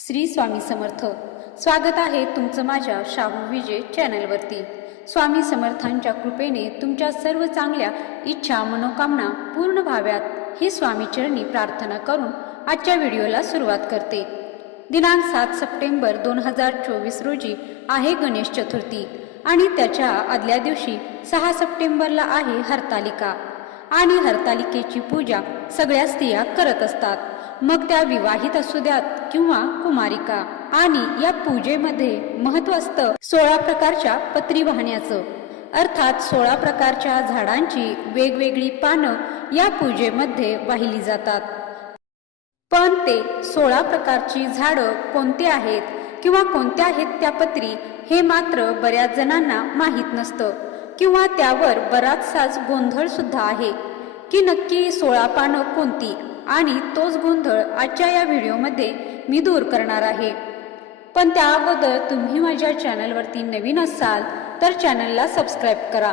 श्री स्वामी समर्थ. स्वागत आहे तुमचं माझ्या शाहू विजय चॅनलवरती. स्वामी समर्थांच्या कृपेने तुमच्या सर्व चांगल्या इच्छा मनोकामना पूर्ण व्हाव्यात ही स्वामीचरणी प्रार्थना करून आजच्या व्हिडिओला सुरुवात करते. दिनांक सात सप्टेंबर दोन हजार चोवीस रोजी आहे गणेश चतुर्थी आणि त्याच्या आदल्या दिवशी सहा सप्टेंबरला आहे हरतालिका. आणि हरतालिकेची पूजा सगळ्या स्त्रिया करत असतात. मग त्या विवाहित असू द्यात किंवा कुमारिका. आणि या पूजेमध्ये महत्त्व असतं सोळा प्रकारच्या पत्री वाहण्याचं अर्थात सोळा प्रकारच्या झाडांची वेगवेगळी पानं या पूजेमध्ये वाहिली जातात. पण ते सोळा प्रकारची झाडं कोणती आहेत किंवा कोणत्या आहेत त्या पत्री हे मात्र बऱ्याच जणांना माहीत नसतं. किंवा त्यावर बराचसाच गोंधळ सुद्धा आहे. की नक्की सोळा पानं कोणती? आणि तोच गोंधळ आजच्या या व्हिडिओमध्ये मी दूर करणार आहे. पण त्या अगोदर तुम्ही माझ्या चॅनलवरती नवीन असाल तर चॅनलला सबस्क्राईब करा.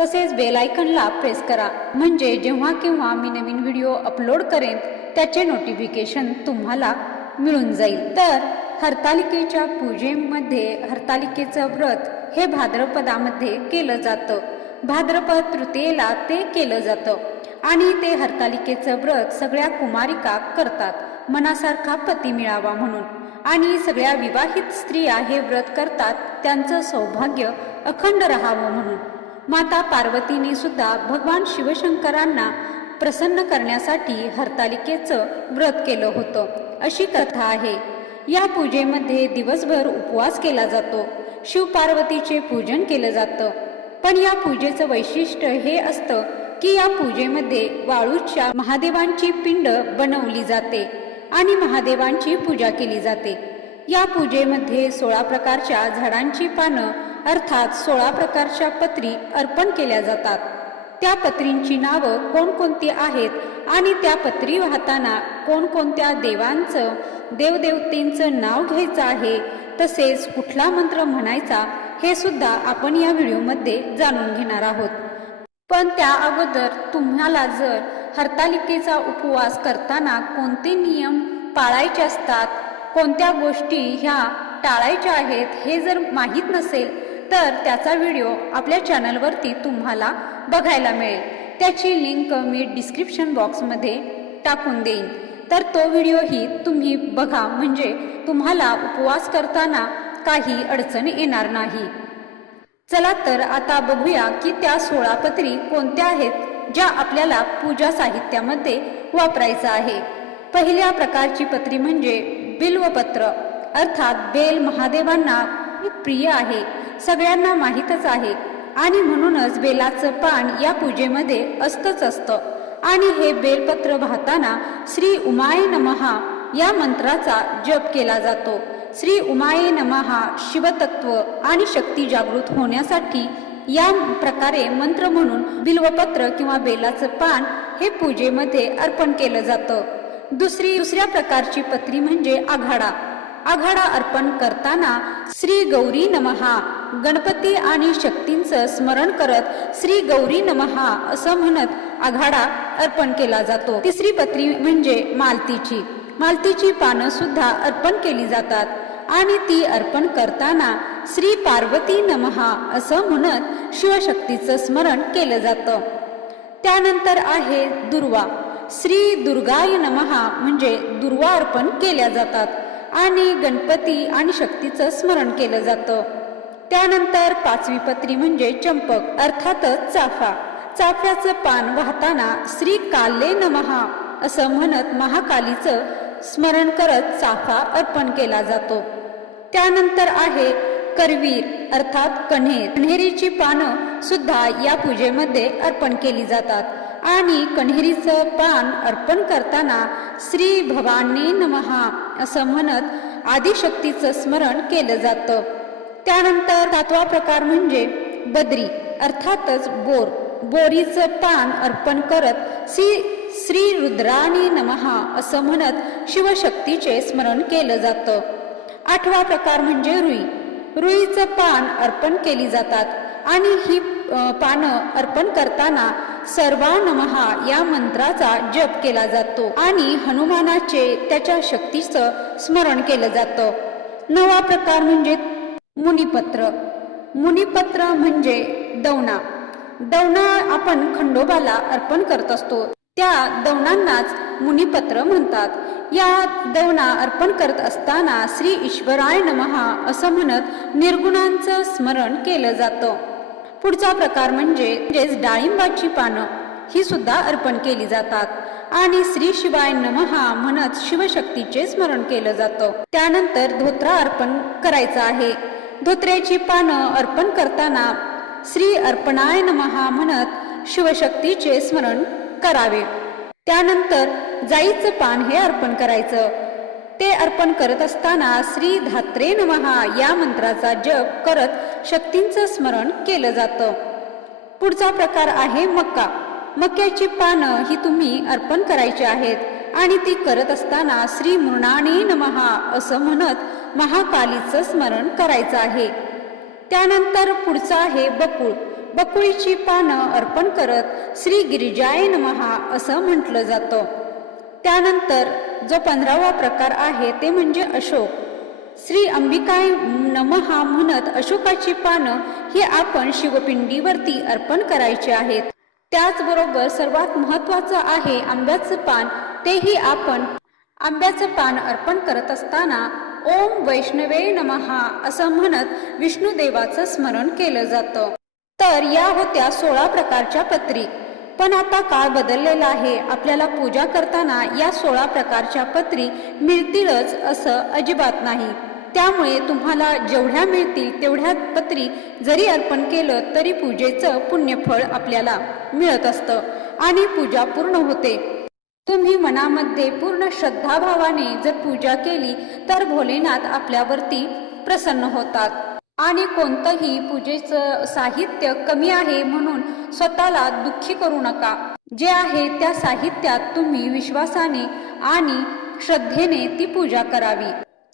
तसेच बेल आयकनला प्रेस करा. म्हणजे जेव्हा केव्हा मी नवीन व्हिडिओ अपलोड करेन त्याचे नोटिफिकेशन तुम्हाला मिळून जाईल. तर हरतालिकेच्या पूजेमध्ये हरतालिकेचं व्रत हे भाद्रपदामध्ये केलं जातं. भाद्रपद तृतीयेला ते केलं जातं. आणि ते हरतालिकेचं व्रत सगळ्या कुमारिका करतात मनासारखा पती मिळावा म्हणून. आणि सगळ्या विवाहित स्त्रिया हे व्रत करतात त्यांचं सौभाग्य अखंड राहावं म्हणून. माता पार्वतीने सुद्धा भगवान शिवशंकरांना प्रसन्न करण्यासाठी हरतालिकेचं व्रत केलं होतं. अशी कथा आहे. या पूजेमध्ये दिवसभर उपवास केला जातो. शिवपार्वतीचे पूजन केलं जातं. पण या पूजेचं वैशिष्ट्य हे असतं की या पूजेमध्ये वाळूच्या महादेवांची पिंड बनवली जाते आणि महादेवांची पूजा केली जाते. या पूजेमध्ये सोळा प्रकारच्या झाडांची पानं अर्थात सोळा प्रकारच्या पत्री अर्पण केल्या जातात. त्या पत्रींची नावं कोणकोणती आहेत आणि त्या पत्री वाहताना कोणकोणत्या देवांचं देवदेवतेंचं नाव घ्यायचं आहे तसेच कुठला मंत्र म्हणायचा हे सुद्धा आपण या व्हिडिओमध्ये जाणून घेणार आहोत. पण त्या अगोदर तुम्हाला जर हरतालिकेचा उपवास करताना कोणते नियम पाळायचे असतात कोणत्या गोष्टी ह्या टाळायच्या आहेत हे जर माहीत नसेल तर त्याचा व्हिडिओ आपल्या चॅनलवरती तुम्हाला बघायला मिळेल. त्याची लिंक मी डिस्क्रिप्शन बॉक्समध्ये टाकून देईन. तर तो व्हिडिओही तुम्ही बघा म्हणजे तुम्हाला उपवास करताना काही अडचण येणार नाही. चला तर आता बघूया की त्या सोळा पत्री कोणत्या आहेत ज्या आपल्याला पूजा साहित्यामध्ये वापरायचं आहे. पहिल्या प्रकारची पत्री म्हणजे बिल्वपत्र. अर्थात बेल महादेवांना प्रिय आहे सगळ्यांना माहीतच आहे. आणि म्हणूनच बेलाचं पान या पूजेमध्ये असतंच असतं. आणि हे बेलपत्र वाहताना श्री उमाय नमहा या मंत्राचा जप केला जातो. श्री उमाये नमहा शिवतत्व आणि शक्ती जागृत होण्यासाठी या प्रकारे मंत्र म्हणून बिल्वपत्र किंवा बेलाचं पान हे पूजेमध्ये अर्पण केलं जातं. दुसरी दुसऱ्या प्रकारची पत्री म्हणजे आघाडा. आघाडा अर्पण करताना श्री गौरी नमहा गणपती आणि शक्तींचं स्मरण करत श्री गौरी नमहा असं म्हणत आघाडा अर्पण केला जातो. तिसरी पत्री म्हणजे मालतीची. मालतीची पानं सुद्धा अर्पण केली जातात. आणि ती अर्पण करताना श्री पार्वती नमहा असं म्हणत शिवशक्तीचं स्मरण केलं जातं. त्यानंतर आहे दुर्वा. श्री दुर्गाय नमहा म्हणजे दुर्वा अर्पण केल्या जातात आणि गणपती आणि शक्तीचं स्मरण केलं जातं. त्यानंतर पाचवी पत्री म्हणजे चंपक अर्थातच चाफा. चाफ्याचं पान वाहताना श्री काले नमहा असं म्हणत महाकालीचं स्मरण करत चाफा अर्पण केला जातो. त्यानंतर आहे करवीर अर्थात कन्हेर. कण्हेरीची पानं सुद्धा या पूजेमध्ये अर्पण केली जातात. आणि कन्हेरीचं पान अर्पण करताना श्री भवानी नमहा असं म्हणत आदिशक्तीचं स्मरण केलं जातं. त्यानंतर सातवा प्रकार म्हणजे बद्री अर्थातच बोर. बोरीचं पान अर्पण करत श्री श्री रुद्राणी नमहा असं म्हणत शिवशक्तीचे स्मरण केलं जातं. आठवा प्रकार म्हणजे रुई. रुईचं पान अर्पण केली जातात आणि ही पानं अर्पण करताना सर्वा नमहा या मंत्राचा जप केला जातो आणि हनुमानाचे त्याच्या शक्तीचं स्मरण केलं जातं. नवा प्रकार म्हणजे मुनिपत्र. मुनिपत्र म्हणजे दवना दवना आपण खंडोबाला अर्पण करत असतो. त्या दवनांनाच मुनिपत्र म्हणतात. या दवना अर्पण करत असताना श्री ईश्वराय नमहा असं म्हणत निर्गुणांचं स्मरण केलं जातं. पुढचा प्रकार म्हणजे डाळिंबाची पानं. ही सुद्धा अर्पण केली जातात. आणि श्री शिवाय नमहा म्हणत शिवशक्तीचे स्मरण केलं जातं. त्यानंतर धोत्रा अर्पण करायचं आहे. धोत्र्याची पानं अर्पण करताना श्री अर्पणाय नमहा म्हणत शिवशक्तीचे स्मरण करावे. त्यानंतर जाईचं पान हे अर्पण करायचं. ते अर्पण करत असताना श्री धात्रे नमहा या मंत्राचा जप करत शक्तींचं स्मरण केलं जातं. पुढचा प्रकार आहे मक्का. मक्याची पानं ही तुम्ही अर्पण करायची आहेत आणि ती करत असताना श्री मृणाने नमहा असं म्हणत महाकालीचं स्मरण करायचं आहे. त्यानंतर पुढचं आहे बकुळ. बकुळीची पानं अर्पण करत श्री गिरिजाय नमहा असं म्हटलं जातं. त्यानंतर जो पंधरावा प्रकार आहे ते म्हणजे अशोक. श्री अंबिकाय नमहा म्हणत अशोकाची पानं ही आपण शिवपिंडीवरती अर्पण करायची आहेत. त्याचबरोबर सर्वात महत्वाचं आहे आंब्याचं पान तेही आपण आंब्याचं पान अर्पण करत असताना ओम वैष्णवे नमहा असं म्हणत विष्णुदेवाचं स्मरण केलं जातं. तर या होत्या सोळा प्रकारच्या पत्री. पण आता काळ बदललेला आहे. आपल्याला पूजा करताना या सोळा प्रकारच्या पत्री मिळतीलच असं अजिबात नाही. त्यामुळे तुम्हाला जेवढ्या मिळतील तेवढ्या पत्री जरी अर्पण केलं तरी पूजेचं पुण्यफळ आपल्याला मिळत असतं आणि पूजा पूर्ण होते. तुम्ही मनामध्ये पूर्ण श्रद्धाभावाने जर पूजा केली तर भोलेनाथ आपल्यावरती प्रसन्न होतात. आणि कोणतंही पूजेचं साहित्य कमी आहे म्हणून स्वतःला दुःखी करू नका. जे आहे त्या साहित्यात तुम्ही विश्वासाने आणि श्रद्धेने ती पूजा करावी.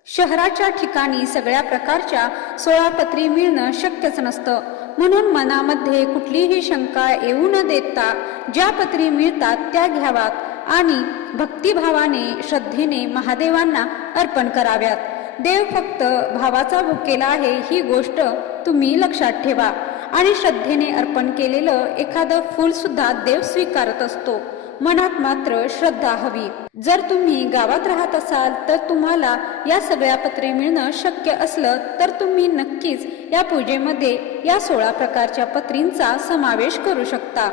शहराच्या ठिकाणी सगळ्या प्रकारच्या सोळा पत्री मिळणं शक्यच नसतं. म्हणून मनामध्ये कुठलीही शंका येऊ न देता ज्या पत्री मिळतात त्या घ्याव्यात आणि भक्तिभावाने श्रद्धेने महादेवांना अर्पण कराव्यात. देव फक्त भावाचा भुकेला आहे ही गोष्ट तुम्ही लक्षात ठेवा. आणि श्रद्धेने अर्पण केलेलं एखादं फूल सुद्धा देव स्वीकारत असतो. मनात मात्र श्रद्धा हवी. जर तुम्ही गावात राहत असाल तर तुम्हाला या सगळ्या पत्रे मिळणं शक्य असलं तर तुम्ही नक्कीच या पूजेमध्ये या सोळा प्रकारच्या पत्रींचा समावेश करू शकता.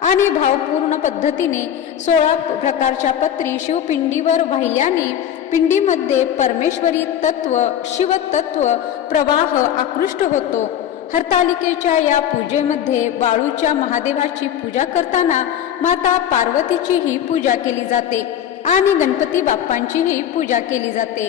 आणि भावपूर्ण पद्धतीने सोळा प्रकारच्या पत्री शिवपिंडीवर वाहिल्याने पिंडीमध्ये परमेश्वरी तत्व शिवतत्व प्रवाह आकृष्ट होतो. हरतालिकेच्या या पूजेमध्ये बाळूच्या महादेवाची पूजा करताना माता पार्वतीचीही पूजा केली जाते आणि गणपती बाप्पांचीही पूजा केली जाते.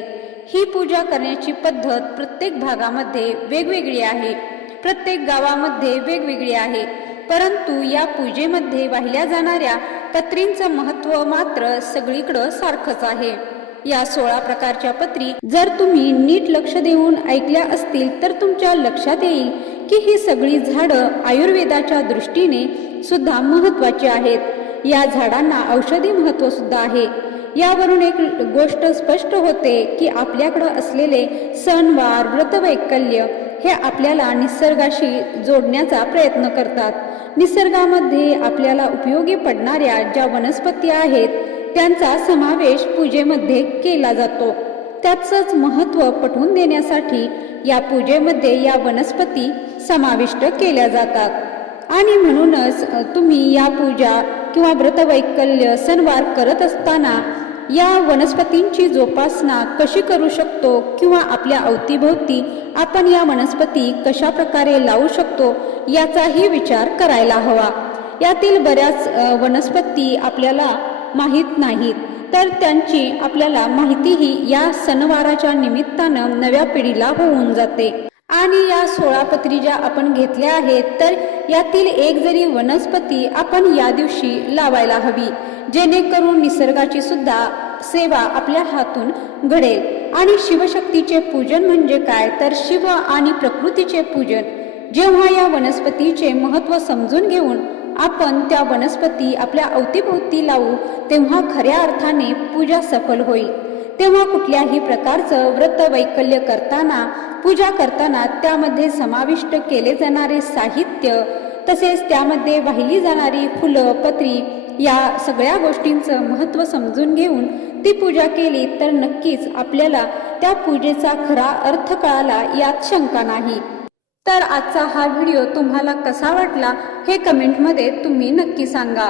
ही पूजा करण्याची पद्धत प्रत्येक भागामध्ये वेगवेगळी आहे. प्रत्येक गावामध्ये वेगवेगळी आहे. परंतु या पूजेमध्ये वाहिल्या जाणाऱ्या पत्रींचं महत्त्व मात्र सगळीकडं सारखंच आहे. या सोळा प्रकारच्या पत्री जर तुम्ही नीट लक्ष देऊन ऐकल्या असतील तर तुमच्या लक्षात येईल की ही सगळी झाडं आयुर्वेदाच्या दृष्टीने सुद्धा महत्वाची आहेत. या झाडांना औषधी महत्त्व सुद्धा आहे. यावरून एक गोष्ट स्पष्ट होते की आपल्याकडं असलेले सणवार व्रतवैकल्य हे आपल्याला निसर्गाशी जोडण्याचा प्रयत्न करतात. निसर्गामध्ये आपल्याला उपयोगी पडणाऱ्या ज्या वनस्पती आहेत त्यांचा समावेश पूजेमध्ये केला जातो. त्याचंच महत्त्व पटवून देण्यासाठी या पूजेमध्ये या वनस्पती समाविष्ट केल्या जातात. आणि म्हणूनच तुम्ही या पूजा किंवा व्रतवैकल्य सणवार करत असताना या वनस्पतींची जोपासना कशी करू शकतो किंवा आपल्या अवतीभोवती आपण या वनस्पती कशा प्रकारे लावू शकतो याचाही विचार करायला हवा. यातील बऱ्याच वनस्पती आपल्याला माहीत नाहीत. तर त्यांची आपल्याला माहितीही या सणवाराच्या निमित्तानं नव्या पिढीला होऊन जाते. आणि या सोळा पत्री ज्या आपण घेतल्या आहेत तर यातील एक जरी वनस्पती आपण या दिवशी लावायला हवी. जेणेकरून निसर्गाची सुद्धा सेवा आपल्या हातून घडेल. आणि शिवशक्तीचे पूजन म्हणजे काय? तर शिव आणि प्रकृतीचे पूजन. जेव्हा या वनस्पतीचे महत्त्व समजून घेऊन आपण त्या वनस्पती आपल्या अवतीभोवती लावू तेव्हा खऱ्या अर्थाने पूजा सफल होईल. तेव्हा कुठल्याही प्रकारचं व्रत वैकल्य करताना पूजा करताना त्यामध्ये समाविष्ट केले जाणारे साहित्य तसेच त्यामध्ये वाहिली जाणारी फुलं पत्री या सगळ्या गोष्टींचं महत्त्व समजून घेऊन ती पूजा केली तर नक्कीच आपल्याला त्या पूजेचा खरा अर्थ कळाला यात शंका नाही. तर आजचा हा व्हिडिओ तुम्हाला कसा वाटला हे कमेंटमध्ये तुम्ही नक्की सांगा.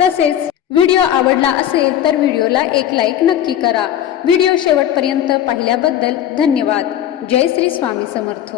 तसेच व्हिडिओ आवडला असेल तर व्हिडिओला एक लाईक नक्की करा. व्हिडिओ शेवटपर्यंत पाहिल्याबद्दल धन्यवाद. जय श्री स्वामी समर्थ.